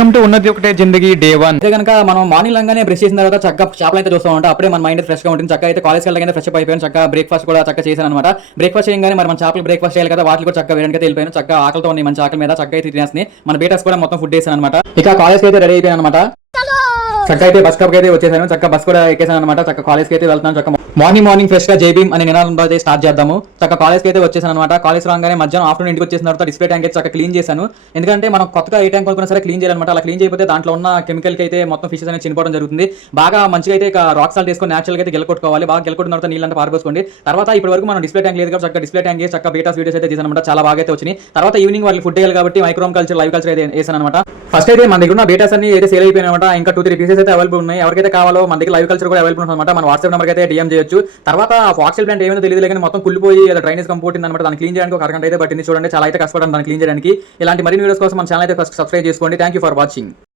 Welcome to ఉన్నది ఒకటే జిందగీ day 1. అదే కనుక మనం మార్నింగ్ లాగానే బ్రష్ చేసిన తర్వాత చక్కగా చేపలు అయితే చూస్తూ ఉంటాం. అప్పుడే మన మైండ్ ఫ్రెష్ గా ఉంటుంది. చక్కగా అయితే కాలేజ్కి వెళ్ళగానే ఫ్రెష్ అప్ అయిపోయాను. చక్కగా బ్రేక్ఫాస్ట్ కూడా చక్కగా చేశాను అనమాట. బ్రేక్ఫాస్ట్ చేయగానే మరి మన చేపలు బ్రేక్ఫాస్ట్ చేయాలి కదా, వాటికి కూడా చక్కగా వేయడానికి అయితే వెళ్ళిపోయాను. చక్కగా ఆకలితో ఉన్నాయి, మంచి ఆకలి మీద చక్కగా అయితే తినేస్తున్నాయి. మన బేటర్స్ కూడా మొత్తం ఫుడ్ వేసాను అనమాట. ఇక కాలేజ్కి అయితే రెడీ అయిపోయాను అనమాట. చక్కగా అయితే బస్ స్టాప్ అయితే వచ్చేసాను. చక్కగా బస్ కూడా ఎక్కేసాను అనమాట. చక్కగా కాలేజ్కి అయితే వెళ్తున్నాను. చక్కగా మార్నింగ్ ఫ్రెష్ గా జైబీమ్ అనే నినాదంతో అయితే స్టార్ట్ చేద్దాము. చక్కగా కాలేజ్కి అయితే వచ్చేసాను అనమాట. కాలేజ్ రాగానే మధ్యాహ్నం ఆఫ్టర్నూన్ ఇంటికి వచ్చేసిన తర్వాత డిస్ప్లే ట్యాంక్ అయితే చక్కగా క్లీన్ చేశాను. ఎందుకంటే మనం కొత్తగా ఏ ట్యాంక్ కొనుక్కున్నా సరే క్లీన్ చేయాలన్నమాట. అలా క్లీన్ చేయకపోతే దాంట్లో ఉన్న కెమికల్ కి అయితే మొత్తం ఫిషెస్ అనేది చనిపోవడం జరుగుతుంది. బాగా మంచిగా అయితే రాక్ సాల్ట్ తీసుకొని నేచురల్ గా అయితే గెలకొట్టుకోవాలి. బాగా గెలకొట్టిన తర్వాత నీళ్ళంతా పారిపోసుకోండి. తర్వాత ఇప్పటి వరకు మనం డిస్ప్లే ట్యాంక్ లేదు కాబట్టి చక్కగా డిస్ప్లే ట్యాంక్ చక్కగా బీటాస్ వీడియోస్ అయితే తీసాను అనమాట. చాలా బాగా అయితే వచ్చినాయి. తర్వాత ఈవినింగ్ వాళ్ళు ఫుడ్ చేయాలి కాబట్టి మైక్రోమ్ కల్చర్ లైవ్ కల్చర్ అయితే వేసాను అనమాట. ఫస్ట్ అయితే మన దగ్గర ఉన్న బీటాస్ అన్ని అయితే సేల్ అయిపోయినాయి అనమాట. ఇంకా 2-3 పీసెస్ అయితే అవైలబుల్ ఉన్నాయి. ఎవరికైతే కావాలో మన దగ్గర లైవ్ కల్చర్ కూడా అవైలబుల్ అనమాట. మన వాట్సాప్ నెంబర్ అయితే డిఎం చేయొచ్చు. తర్వాత ఫాక్సిల్ ప్లాంట్ ఏమైనా తెలియదు కానీ మొత్తం కుళ్ళిపోయి డ్రైనేజ్ కంపోర్ట్ అనమాట. దాన్ని క్లీన్ చేయడానికి ఒక అరగంట అయితే పట్టింది. చూడండి, చాలా అయితే కష్టపడడం దాన్ని క్లీన్ చేయడానికి. ఇలాంటి మరిన్ని వీడియోస్ కోసం మన ఛానల్ అయితే సబ్స్క్రైబ్ చేసుకోండి. Thank you for watching.